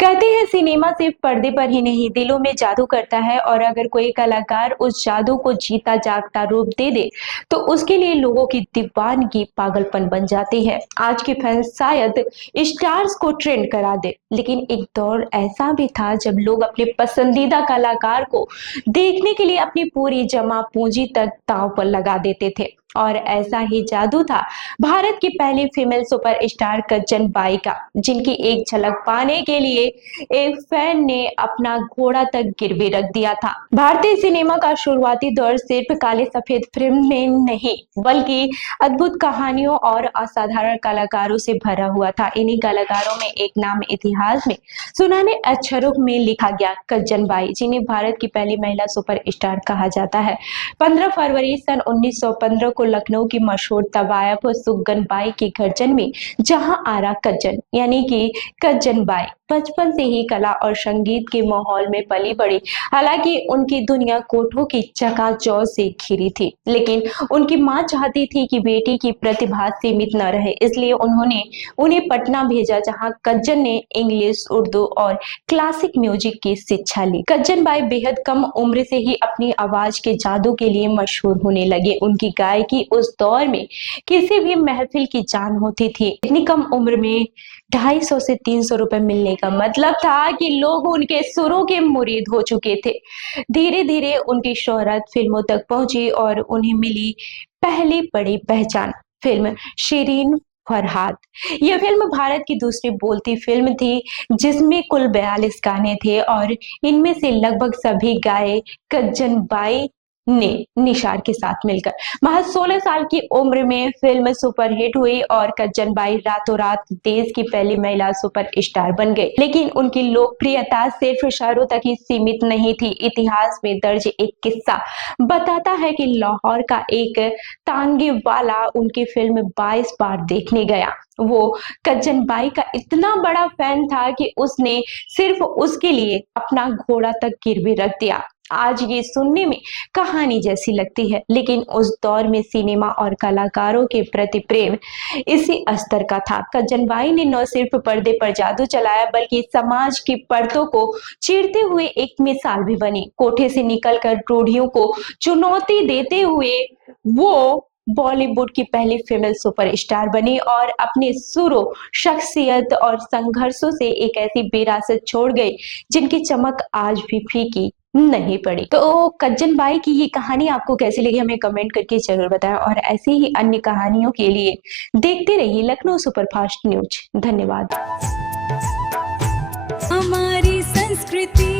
कहते हैं सिनेमा सिर्फ पर्दे पर ही नहीं दिलों में जादू करता है और अगर कोई कलाकार उस जादू को जीता जागता रूप दे दे तो उसके लिए लोगों की दीवानगी पागलपन बन जाती है। आज के फैंस शायद स्टार्स को ट्रेंड करा दे, लेकिन एक दौर ऐसा भी था जब लोग अपने पसंदीदा कलाकार को देखने के लिए अपनी पूरी जमा पूंजी तक दांव पर लगा देते थे। और ऐसा ही जादू था भारत की पहली फीमेल सुपरस्टार कंचन बाई का, जिनकी एक झलक पाने के लिए एक फैन ने अपना घोड़ा तक गिरवी रख दिया था। भारतीय सिनेमा का शुरुआती दौर सिर्फ काले सफेद फिल्म में नहीं बल्कि अद्भुत कहानियों और असाधारण कलाकारों से भरा हुआ था। इन्हीं कलाकारों में एक नाम इतिहास में सुनहरे अक्षरों में लिखा गया, कंचन बाई, जिन्हें भारत की पहली महिला सुपरस्टार कहा जाता है। 15 फरवरी सन 1915 को लखनऊ की मशहूर तवायफ सुगन बाई के घर जन्मी, जहां आरा कंचन यानी कि कंचन बाई बचपन से ही कला और संगीत के माहौल में पली बड़ी। हालांकि उनकी दुनिया कोठों की चकाचौंध से घिरी थी, लेकिन उनकी मां चाहती थी कि बेटी की प्रतिभा सीमित न रहे, इसलिए उन्होंने उन्हें पटना भेजा, जहां कंचन ने इंग्लिश, उर्दू और क्लासिक म्यूजिक की शिक्षा ली। कंचन बाई बेहद कम उम्र से ही अपनी आवाज के जादू के लिए मशहूर होने लगे। उनकी गायकी उस दौर में किसी भी महफिल की जान होती थी। इतनी कम उम्र में 250 से 300 रुपए मिलने का मतलब था कि लोग उनके सुरों के मुरीद हो चुके थे। धीरे धीरे उनकी शोहरत फिल्मों तक पहुंची और उन्हें मिली पहली बड़ी पहचान, फिल्म शिरीन फरहाद। यह फिल्म भारत की दूसरी बोलती फिल्म थी, जिसमें कुल 42 गाने थे और इनमें से लगभग सभी गाए कंचन बाई ने निषाद के साथ मिलकर। महज 16 साल की उम्र में फिल्म सुपरहिट हुई और कंचन बाई रातों रात देश की पहली महिला सुपरस्टार बन गई। लेकिन उनकी लोकप्रियता सिर्फ शहरों तक ही सीमित नहीं थी। इतिहास में दर्ज एक किस्सा बताता है कि लाहौर का एक तांगे वाला उनकी फिल्म 22 बार देखने गया। वो कंचन बाई का इतना बड़ा फैन था कि उसने सिर्फ उसके लिए अपना घोड़ा तक गिरवी रख दिया। आज ये सुनने में कहानी जैसी लगती है, लेकिन उस दौर में सिनेमा और कलाकारों के प्रति प्रेम इसी स्तर का था। कंचन बाई ने न सिर्फ पर्दे पर जादू चलाया बल्कि समाज की परतों को चीरते हुए एक मिसाल भी बनी। कोठे से निकलकर रूढ़ियों को चुनौती देते हुए वो बॉलीवुड की पहली फीमेल सुपरस्टार बनी और अपने सुरों, शख्सियत और संघर्षों से एक ऐसी विरासत छोड़ गई जिनकी चमक आज भी फीकी नहीं पड़ी। तो कंचन बाई की ये कहानी आपको कैसी लगी हमें कमेंट करके जरूर बताएं और ऐसी ही अन्य कहानियों के लिए देखते रहिए लखनऊ सुपरफास्ट न्यूज। धन्यवाद।